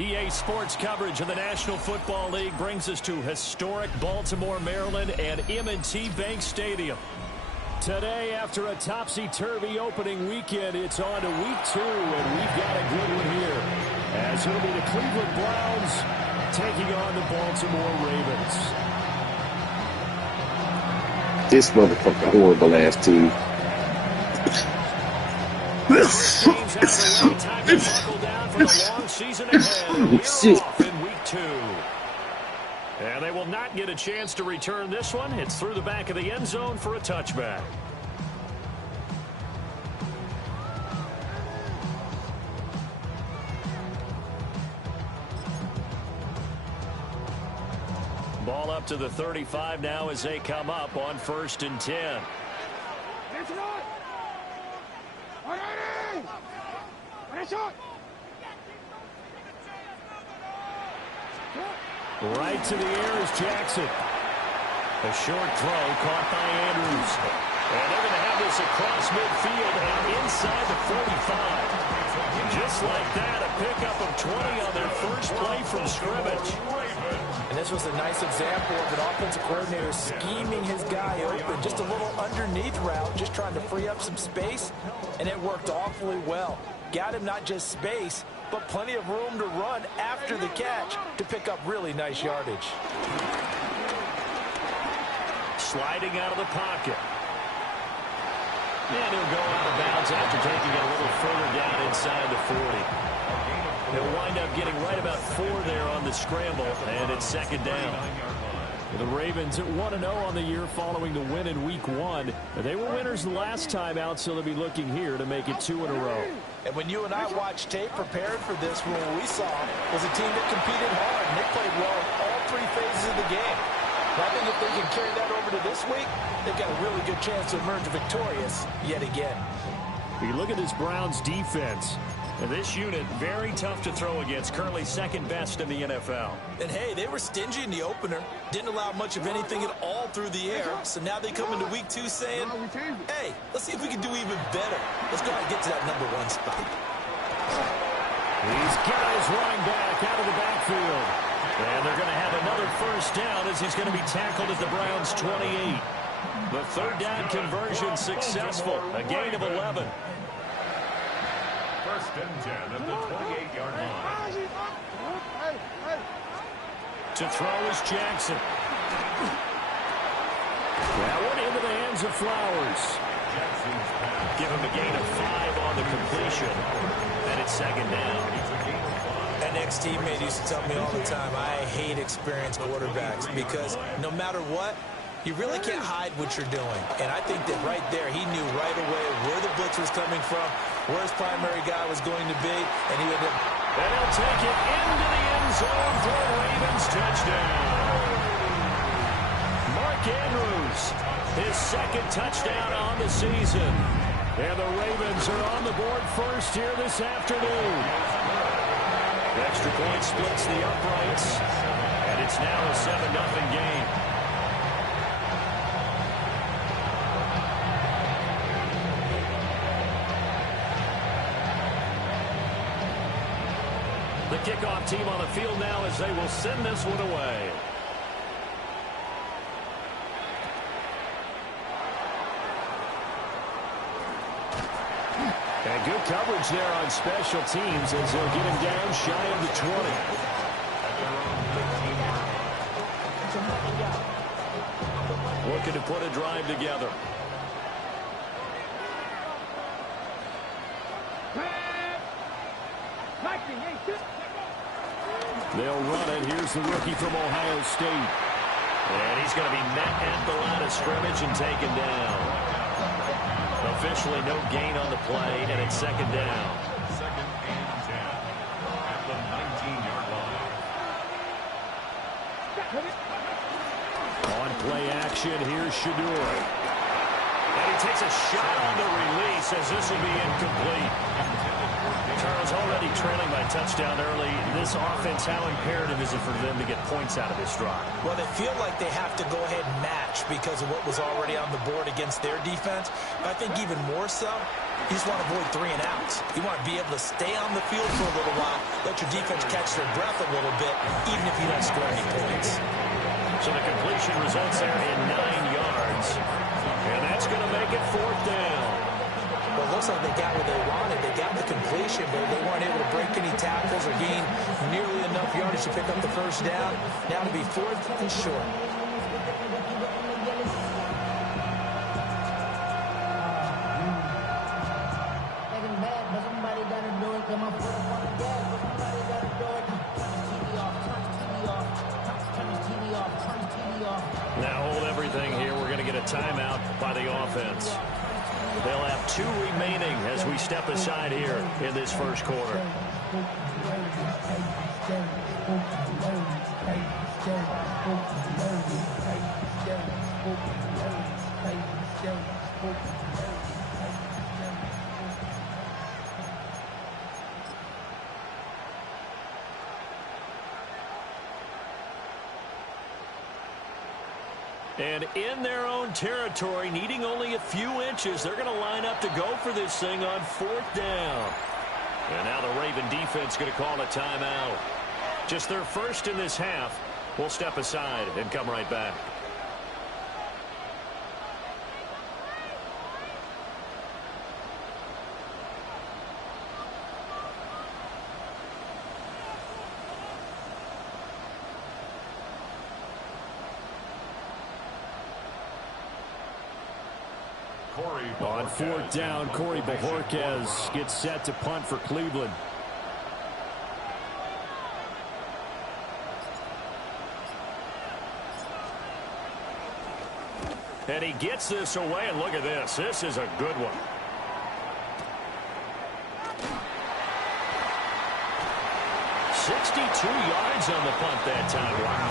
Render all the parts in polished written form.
EA Sports coverage of the National Football League brings us to historic Baltimore, Maryland, and M&T Bank Stadium. Today, after a topsy-turvy opening weekend, it's on to week 2, and we've got a good one here, as it'll be the Cleveland Browns taking on the Baltimore Ravens. This motherfucker horrible ass team. Teams out of the way, time to buckle down for the long season ahead. We're off in week 2. And they will not get a chance to return this one. It's through the back of the end zone for a touchback. Ball up to the 35 now as they come up on 1st and 10. Right to the air is Jackson. A short throw caught by Andrews. And they're going to have this across midfield and inside the 45. Just like that, a pickup of 20 on their first play from scrimmage. And this was a nice example of an offensive coordinator scheming his guy open. Just a little underneath route, just trying to free up some space, and it worked awfully well. Got him not just space, but plenty of room to run after the catch to pick up really nice yardage. Sliding out of the pocket. And he'll go out of bounds after taking it a little further down inside the 40. They'll wind up getting right about 4 there on the scramble, and it's 2nd down. The Ravens at 1-0 on the year following the win in week 1. They were winners the last time out, so they'll be looking here to make it 2 in a row. And when you and I watched tape prepared for this one, what we saw was a team that competed hard, and they played well in all 3 phases of the game. But I think if they can carry that over to this week, they've got a really good chance to emerge victorious yet again. You look at this Browns defense. And this unit, very tough to throw against, currently 2nd best in the NFL. And hey, they were stingy in the opener, didn't allow much of anything at all through the air. So now they come into week 2 saying, hey, let's see if we can do even better. Let's go and get to that #1 spot. He's got his running back out of the backfield. And they're going to have another 1st down as he's going to be tackled at the Browns' 28. The 3rd down conversion successful, a gain of 11. 1st and 10 at the 28-yard line. To throw is Jackson. That one into the hands of Flowers. Give him a gain of 5 on the completion. And it's 2nd down. An ex-teammate used to tell me all the time, I hate experienced quarterbacks because no matter what, you really can't hide what you're doing. And I think that right there, he knew right away where the blitz was coming from, where his primary guy was going to be, and he would have... And he'll take it into the end zone for a Ravens touchdown. Mark Andrews, his 2nd touchdown on the season. And the Ravens are on the board first here this afternoon. The extra point splits the uprights, and it's now a 7-0 game. The kickoff team on the field now as they will send this one away. And good coverage there on special teams as they'll get him down shy of the 20. Looking to put a drive together. They'll run it. Here's the rookie from Ohio State. And he's going to be met at the line of scrimmage and taken down. Officially no gain on the play, and it's 2nd down. 2nd and 10 at the 19-yard line. On play action, here's Shador. And he takes a shot on the release as this will be incomplete. Charles, already trailing by touchdown early. This offense, how imperative is it for them to get points out of this drive? Well, they feel like they have to go ahead and match because of what was already on the board against their defense. But I think even more so, You just want to avoid 3 and outs. You want to be able to stay on the field for a little while, let your defense catch their breath a little bit, even if you don't score any points. So the completion results there in 9 yards. And that's going to make it 4th down. Well, it looks like they got what they wanted. They got the completion, but they weren't able to break any tackles or gain nearly enough yardage to pick up the first down. Now to be 4th and short. Now hold everything here. We're going to get a timeout by the offense. They'll have 2 remaining as we step aside here in this first quarter. And in their own territory, needing only a few inches, they're going to line up to go for this thing on 4th down. And now the Raven defense going to call a timeout. Just their first in this half. We'll step aside and come right back. On 4th down, Corey Bajorquez gets set to punt for Cleveland. And he gets this away, and look at this. This is a good one. "62 yards on the punt that time. Wow.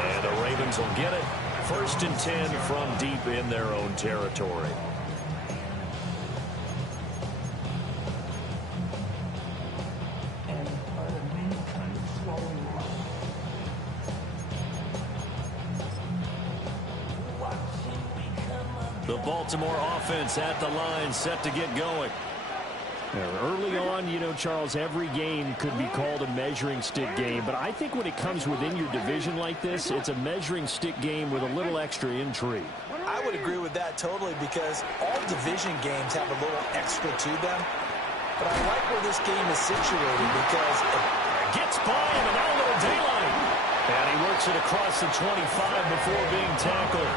And the Ravens will get it. 1st and 10 from deep in their own territory. The Baltimore offense at the line, set to get going. Early on, you know, Charles, every game could be called a measuring stick game, but I think when it comes within your division like this, it's a measuring stick game with a little extra intrigue. I would agree with that totally, because all division games have a little extra to them. But I like where this game is situated because it gets by him, and now a little daylight. And he works it across the 25 before being tackled.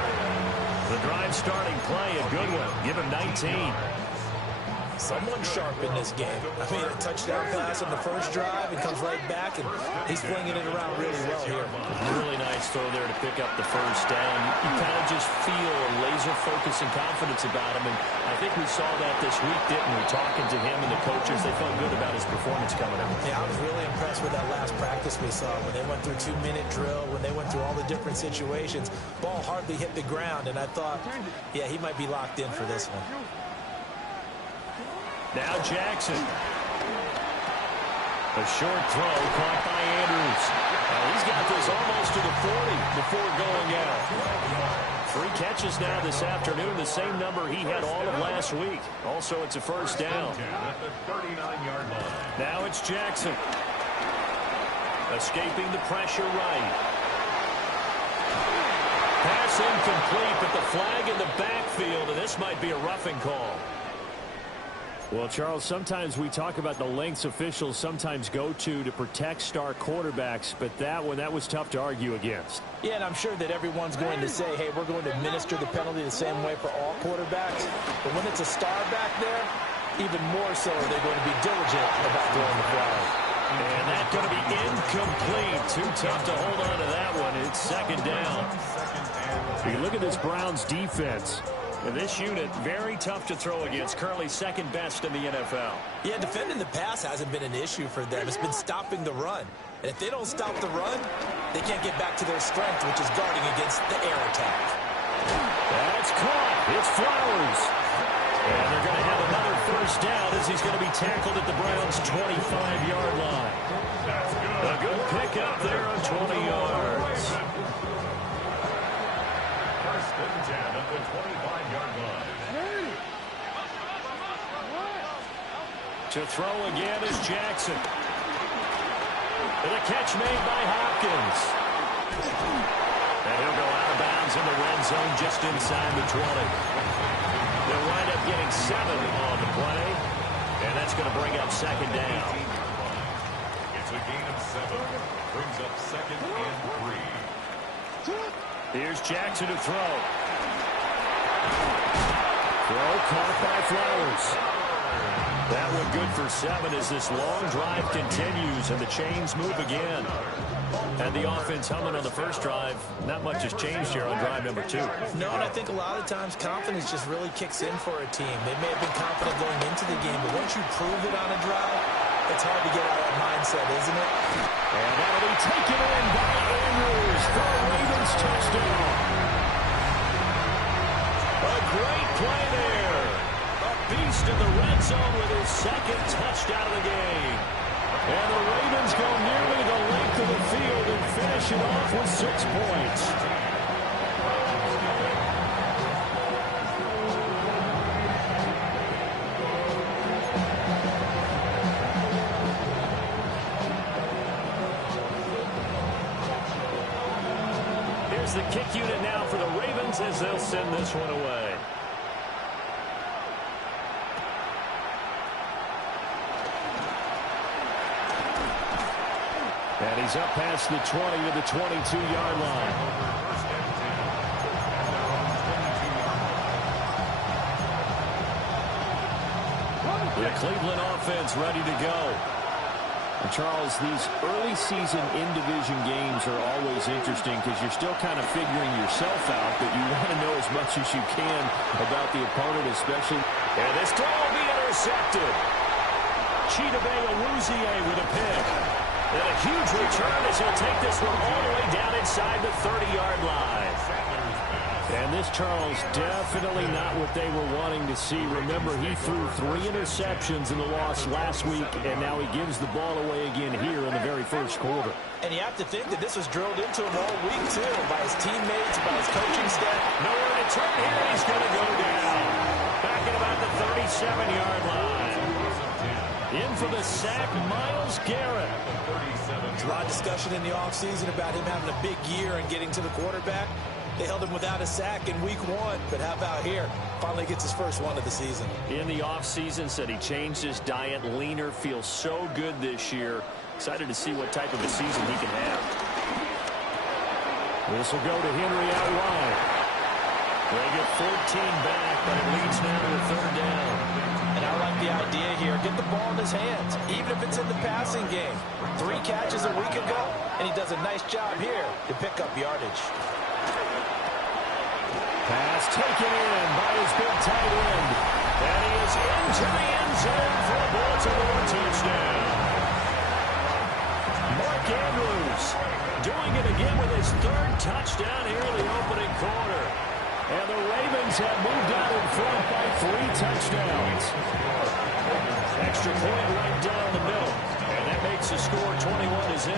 The drive starting play, a good one. Give him 19. Someone sharp in this game. I mean, a touchdown pass on the first drive. He comes right back, and he's flinging it around really well here. Really nice throw there to pick up the first down. You kind of just feel a laser focus and confidence about him, and I think we saw that this week, didn't we? Talking to him and the coaches, they felt good about his performance coming out. Yeah, I was really impressed with that last practice we saw when they went through 2-minute drill, when they went through all the different situations. Ball hardly hit the ground, and I thought, yeah, he might be locked in for this one. Now Jackson. A short throw caught by Andrews. He's got this almost to the 40 before going out. 3 catches now this afternoon, the same number he had all of last week. Also, it's a first down. Now it's Jackson. Escaping the pressure right. Pass incomplete, but the flag in the backfield, and this might be a roughing call. Well, Charles, sometimes we talk about the lengths officials sometimes go to protect star quarterbacks, but that one, that was tough to argue against. Yeah, and I'm sure that everyone's going to say, hey, we're going to administer the penalty the same way for all quarterbacks. But when it's a star back there, even more so are they going to be diligent about throwing the flag. And that's going to be incomplete. Too tough to hold on to that one. It's 2nd down. You look at this Browns defense. And this unit, very tough to throw against. Currently 2nd best in the NFL. Yeah, defending the pass hasn't been an issue for them. It's been stopping the run. And if they don't stop the run, they can't get back to their strength, which is guarding against the air attack. That's caught. It's Flowers. And they're going to have another first down as he's going to be tackled at the Browns' 25-yard line. A good pickup there on 20 yards. First and 10 at the 25-yard line. To throw again is Jackson. And a catch made by Hopkins. And he'll go out of bounds in the red zone just inside the 20. They'll wind up getting 7 on the play. And that's going to bring up second down. It's a gain of 7. Brings up second and 3. Here's Jackson to throw. Throw caught by Flowers. That one good for 7 as this long drive continues and the chains move again. And the offense humming on the first drive. Not much has changed here on drive number 2. No, and I think a lot of times confidence just really kicks in for a team. They may have been confident going into the game, but once you prove it on a drive, it's hard to get out of that mindset, isn't it? And that'll be taken in by Andrews for a Ravens touchdown. A great play there. A beast in the red zone with his second touchdown of the game. And the Ravens go nearly the length of the field and finish it off with 6 points. Here's the kick unit now for the Ravens as they'll send this one away. And he's up past the 20 to the 22-yard line. The Cleveland offense ready to go. And Charles, these early season in-division games are always interesting because you're still kind of figuring yourself out, but you want to know as much as you can about the opponent, especially. And this throw will be intercepted. Chidobe Awuzie with a pick. And a huge return as he'll take this one all the way down inside the 30-yard line. And this, Charles, definitely not what they were wanting to see. Remember, he threw 3 interceptions in the loss last week, and now he gives the ball away again here in the very first quarter. And you have to think that this was drilled into him all week, too, by his teammates, by his coaching staff. Nowhere to turn here, and he's going to go down. Back at about the 37-yard line. In for the sack, Myles Garrett. There's a lot of discussion in the offseason about him having a big year and getting to the quarterback. They held him without a sack in week 1, but how about here? Finally gets his first one of the season. In the offseason, said he changed his diet, leaner, feels so good this year. Excited to see what type of a season he can have. This will go to Henry out wide. They get 14 back, but it leads now to a 3rd down. And I like the idea here. Get the ball in his hands, even if it's in the passing game. 3 catches a week ago, and he does a nice job here to pick up yardage. Pass taken in by his big tight end. And he is into the end zone for a Baltimore touchdown. Mark Andrews doing it again with his 3rd touchdown here in the opening quarter. And the Ravens have moved out in front by 3 touchdowns. Extra point right down the middle. And that makes the score 21-0.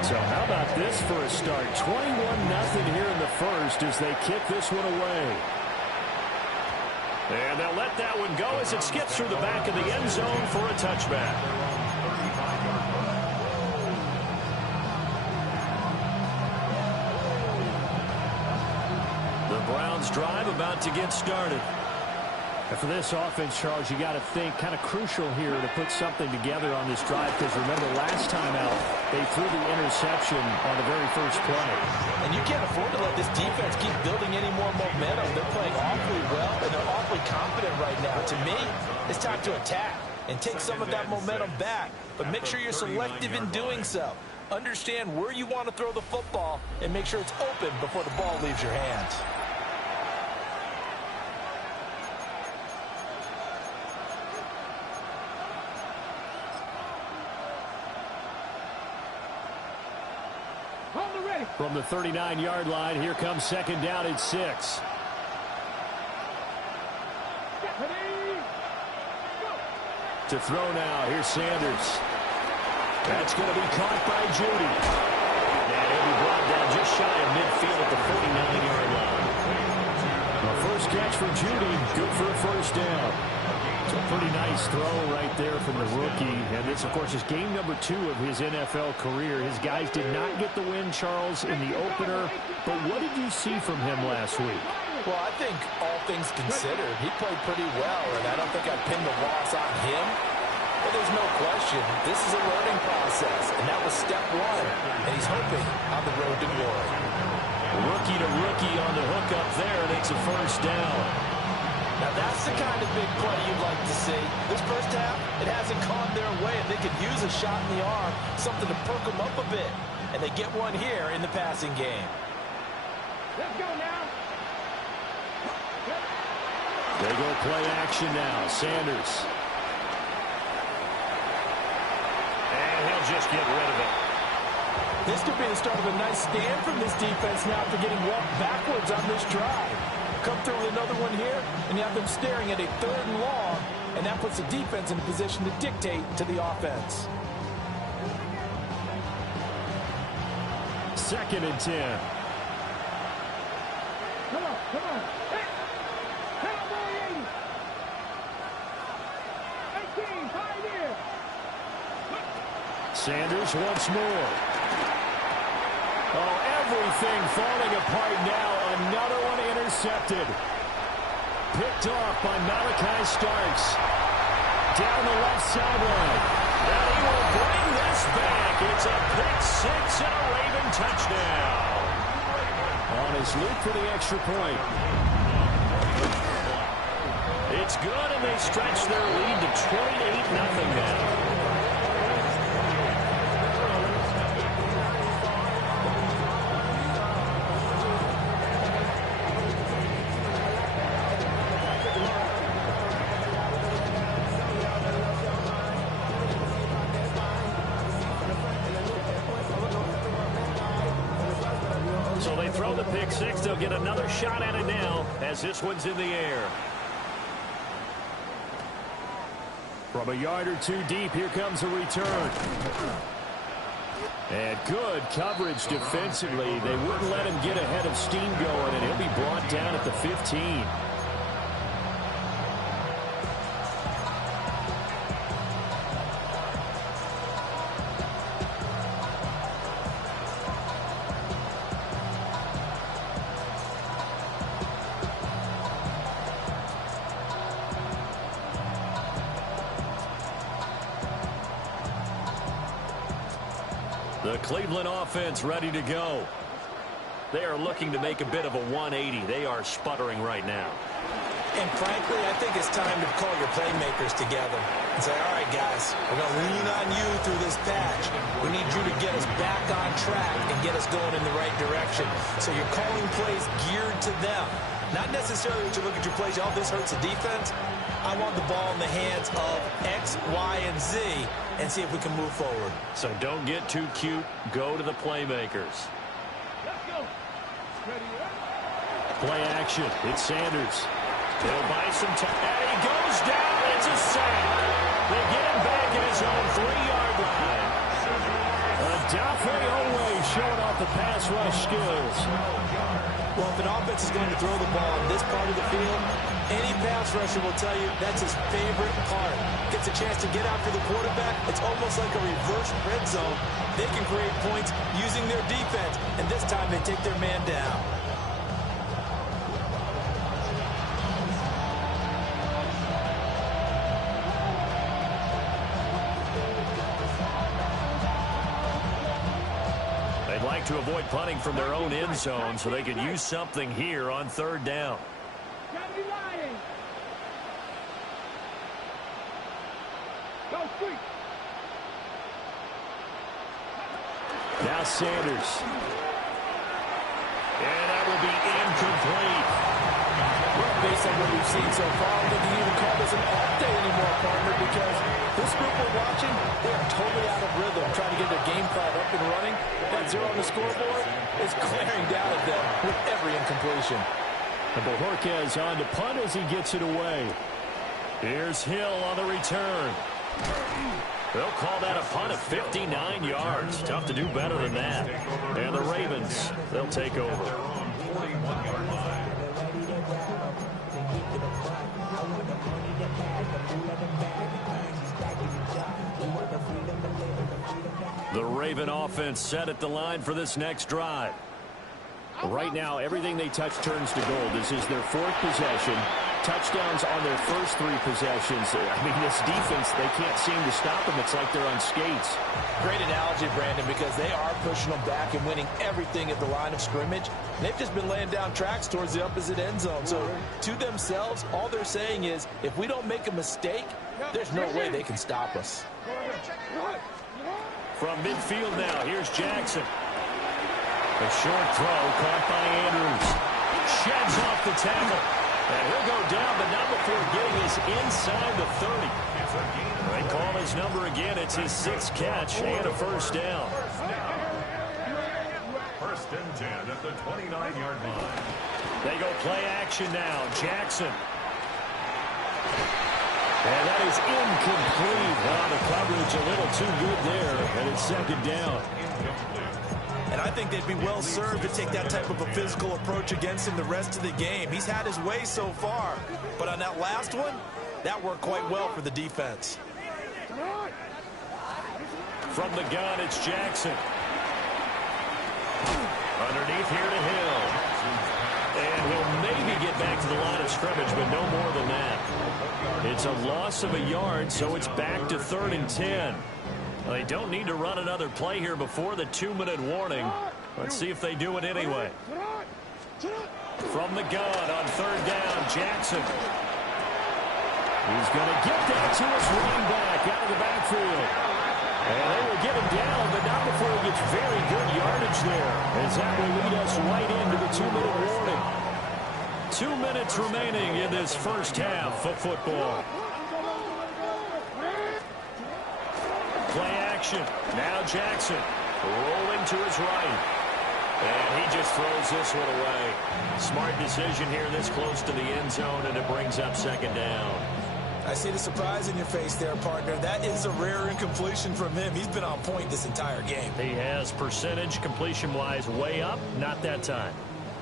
So how about this for a start? 21-0 here in the first as they kick this one away. And they'll let that one go as it skips through the back of the end zone for a touchback. The Browns drive about to get started. And for this offense, Charles, you got to think kind of crucial here to put something together on this drive because remember last time out they threw the interception on the very first play. And you can't afford to let this defense keep building any more momentum. They're playing awfully well and they're awfully confident right now. To me, it's time to attack and take some of that momentum back. But make sure you're selective in doing so. Understand where you want to throw the football and make sure it's open before the ball leaves your hands. From the 39-yard line, here comes 2nd down and 6. To throw now, here's Sanders. That's going to be caught by Judy. And he'll be brought down just shy of midfield at the 49-yard line. The first catch for Judy, good for a 1st down. It's a pretty nice throw right there from the rookie. And this, of course, is game number 2 of his NFL career. His guys did not get the win, Charles, in the opener. But what did you see from him last week? Well, I think all things considered, he played pretty well, and I don't think I'd pin the loss on him. But there's no question, this is a learning process, and that was step 1, and he's hoping on the road to glory. Rookie to rookie on the hook up there, and it's a first down. Now that's the kind of big play you'd like to see. This first half, it hasn't gone their way, and they could use a shot in the arm, something to perk them up a bit. And they get one here in the passing game. Let's go now. They go play action now. Sanders. And he'll just get rid of it. This could be the start of a nice stand from this defense now after getting walked backwards on this drive. Come through with another one here, and you have them staring at a 3rd and long, and that puts the defense in a position to dictate to the offense. 2nd and 10. Come on, come on. Hey, Cowboy 80. 18, Pioneer. Sanders once more. Oh, everything falling apart now. Another one intercepted. Picked off by Malachi Starks. Down the left sideline. And he will bring this back. It's a pick 6 and a Raven touchdown. On his loop for the extra point. It's good, and they stretch their lead to 28-0 now. So they throw the pick 6. They'll get another shot at it now as this one's in the air. From a yard or 2 deep, here comes a return. And good coverage defensively. They wouldn't let him get ahead of steam going, and he'll be brought down at the 15. The Cleveland offense ready to go. They are looking to make a bit of a 180. They are sputtering right now. And frankly, I think it's time to call your playmakers together and say, all right, guys, we're going to lean on you through this patch. We need you to get us back on track and get us going in the right direction. So you're calling plays geared to them. Not necessarily that you look at your plays, oh, this hurts the defense. I want the ball in the hands of X, Y, and Z and see if we can move forward. So don't get too cute. Go to the playmakers. Let's go. Ready, Play action. It's Sanders. He'll buy some time. And he goes down. It's a sack. They get him back at his own 3-yard line. Dafe Owe showing off the pass rush skills. Well, if an offense is going to throw the ball in this part of the field, any pass rusher will tell you that's his favorite part. Gets a chance to get after the quarterback. It's almost like a reverse red zone. They can create points using their defense, and this time they take their man down. They'd like to avoid punting from their own end zone so they can use something here on 3rd down. Gotta be lying. Go street. Now Sanders. And that will be incomplete. Well, based on what we've seen so far, I don't think you can even call this an off day anymore, partner, because this group we're watching, they are totally out of rhythm, trying to get their game plan up and running. That 0 on the scoreboard is glaring down at them with every incompletion. And Bojorquez on to punt as he gets it away. Here's Hill on the return. They'll call that a punt of 59 yards. Tough to do better than that. And the Ravens, they'll take over. The Raven offense set at the line for this next drive. Right now, everything they touch turns to gold. This is their fourth possession. Touchdowns on their first three possessions. I mean, this defense, they can't seem to stop them. It's like they're on skates. Great analogy, Brandon, because they are pushing them back and winning everything at the line of scrimmage. They've just been laying down tracks towards the opposite end zone. So to themselves, all they're saying is, if we don't make a mistake, there's no way they can stop us. From midfield now, here's Jackson. A short throw caught by Andrews. Sheds off the tackle. And he'll go down, but not before getting us inside the 30. They call his number again. It's his sixth catch and a first down. First and 10 at the 29-yard line. They go play action now. Jackson. And that is incomplete. Well, the coverage a little too good there, and it's second down. And I think they'd be well served to take that type of a physical approach against him the rest of the game. He's had his way so far, but on that last one, that worked quite well for the defense. From the gun, it's Jackson. Underneath here to Hill. And he'll maybe get back to the line of scrimmage, but no more than that. It's a loss of a yard, so it's back to 3rd and 10. Well, they don't need to run another play here before the 2-minute warning. Let's see if they do it anyway. From the gun on 3rd down, Jackson. He's going to get that to his running back out of the backfield. And they will get him down, but not before he gets very good yardage there, as that will lead us right into the 2-minute warning. 2 minutes remaining in this first half of football. Play action. Now Jackson rolling to his right. And he just throws this one away. Smart decision here this close to the end zone, and it brings up second down. I see the surprise in your face there, partner. That is a rare incompletion from him. He's been on point this entire game. He has percentage completion-wise way up. Not that time.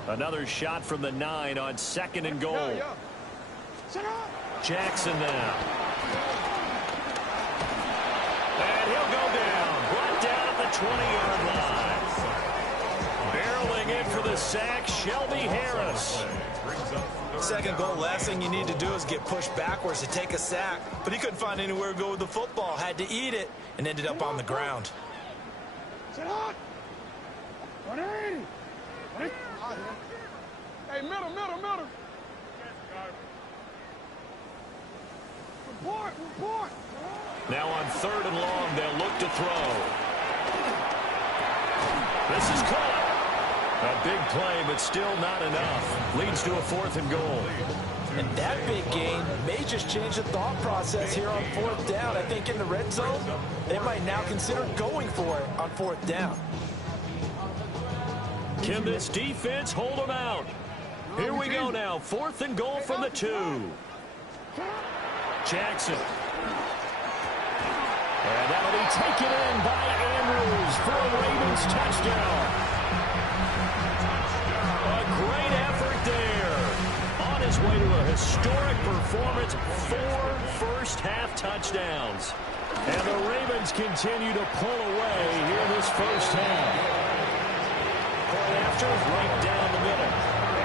Another shot from the 9 on 2nd and goal. Jackson now. And he'll go down. Brought down at the 20-yard line. Barreling in for the sack, Shelby Harris. Second goal, last thing you need to do is get pushed backwards to take a sack. But he couldn't find anywhere to go with the football. Had to eat it and ended up on the ground. Hey, middle. Report. Now on 3rd and long, they'll look to throw. This is caught. A big play, but still not enough. Leads to a 4th and goal. And that big gain may just change the thought process here on 4th down. I think in the red zone, they might now consider going for it on 4th down. Can this defense hold them out? Here we go now. 4th and goal from the 2. Jackson. And that'll be taken in by Andrews for a Ravens touchdown. A great effort there. On his way to a historic performance, 4 first-half touchdowns. And the Ravens continue to pull away here in this first half. Point after, right down the middle.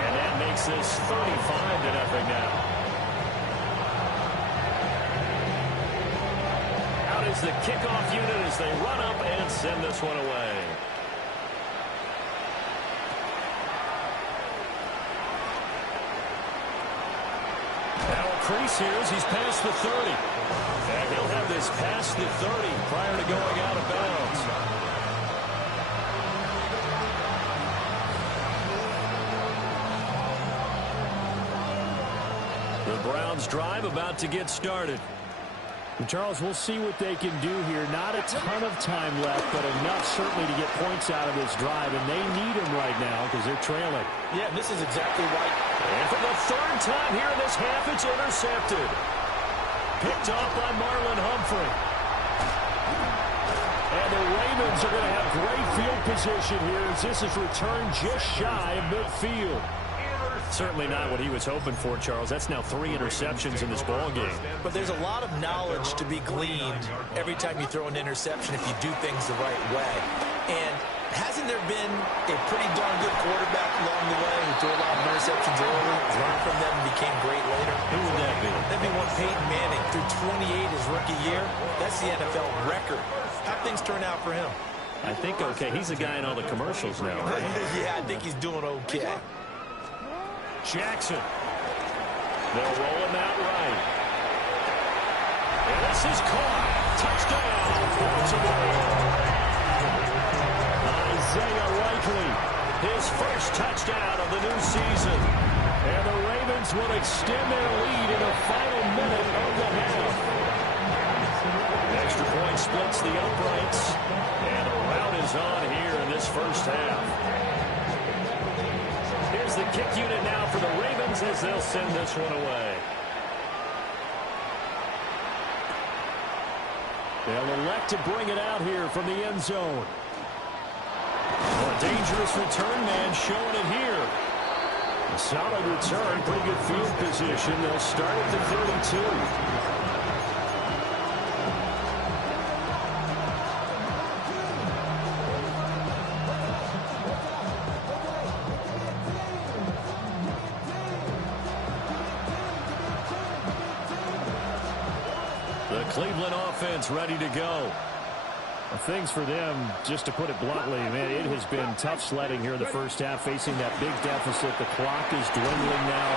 And that makes this 35-0 now. Out is the kickoff unit as they run up and send this one away. Now a crease here as he's past the 30. And he'll have this past the 30 prior to going out of bounds. The Browns drive about to get started. And Charles, we'll see what they can do here. Not a ton of time left, but enough certainly to get points out of this drive, and they need them right now because they're trailing. Yeah, this is exactly right. And for the 3rd time here in this half, it's intercepted. Picked off by Marlon Humphrey. And the Ravens are going to have great field position here as this is returned just shy of midfield. Certainly not what he was hoping for, Charles. That's now 3 interceptions in this ball game. But there's a lot of knowledge to be gleaned every time you throw an interception if you do things the right way. And hasn't there been a pretty darn good quarterback along the way who threw a lot of interceptions early, learned from them, and became great later? Who would that be? That'd be one Peyton Manning through 28 his rookie year. That's the NFL record. How'd things turn out for him? I think okay. He's the guy in all the commercials now, right? Yeah, I think he's doing okay. Jackson. They'll roll him out right. And this is caught. Touchdown, Baltimore. Isaiah Likely, his first touchdown of the new season. And the Ravens will extend their lead in the final minute of the half. Extra point splits the uprights. And the rout is on here in this first half. Here's the kick unit now for the Ravens as they'll send this one away. They'll elect to bring it out here from the end zone. A dangerous return man showing it here. A solid return, pretty good field position. They'll start at the 32. The Cleveland offense ready to go. Things for them, just to put it bluntly, man, it has been tough sledding here in the first half, facing that big deficit. The clock is dwindling now.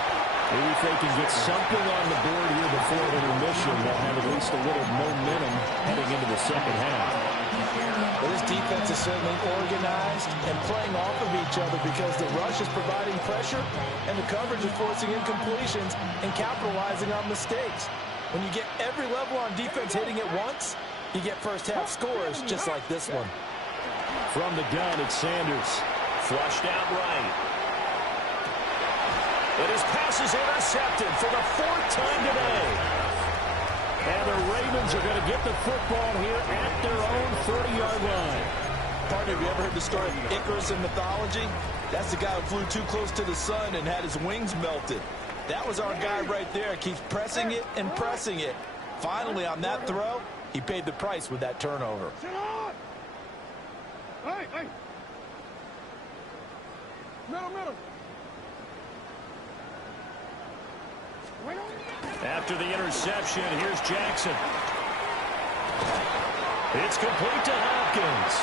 Maybe if they can get something on the board here before intermission, they'll have at least a little momentum heading into the second half. Well, this defense is certainly organized and playing off of each other because the rush is providing pressure and the coverage is forcing incompletions and capitalizing on mistakes. When you get every level on defense hitting at once, you get first-half scores just like this one. From the gun, it's Sanders. Flushed out right. And his pass is intercepted for the 4th time today. And the Ravens are going to get the football here at their own 30-yard line. Partner, have you ever heard the story of Icarus in mythology? That's the guy who flew too close to the sun and had his wings melted. That was our guy right there. Keeps pressing it and pressing it. Finally, on that throw, he paid the price with that turnover. Hey, hey. Middle. After the interception, here's Jackson. It's complete to Hopkins.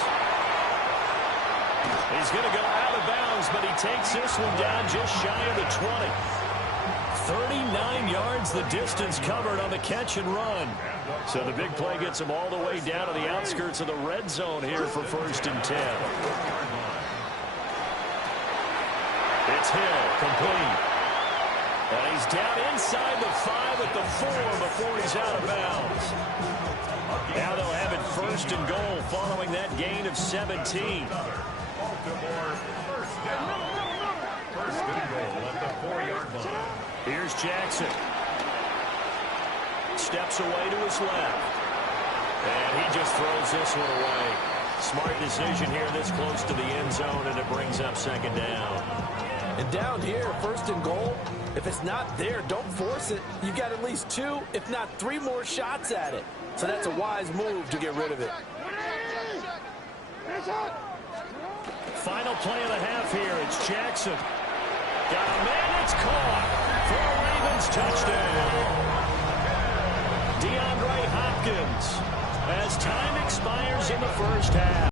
He's going to go out of bounds, but he takes this one down just shy of the 20. 39 yards the distance covered on the catch and run. So the big play gets him all the way down to the outskirts of the red zone here for 1st and 10. It's Hill, complete. And he's down inside the 5 at the 4 before he's out of bounds. Now they'll have it 1st and goal following that gain of 17. First and goal at the 4-yard line. Here's Jackson. Steps away to his left. And he just throws this one away. Smart decision here this close to the end zone, and it brings up 2nd down. And down here, 1st and goal, if it's not there, don't force it. You've got at least 2, if not 3 more shots at it. So that's a wise move to get rid of it. Final play of the half here. It's Jackson. Got a man, it's caught for a Ravens touchdown. DeAndre Hopkins as time expires in the first half.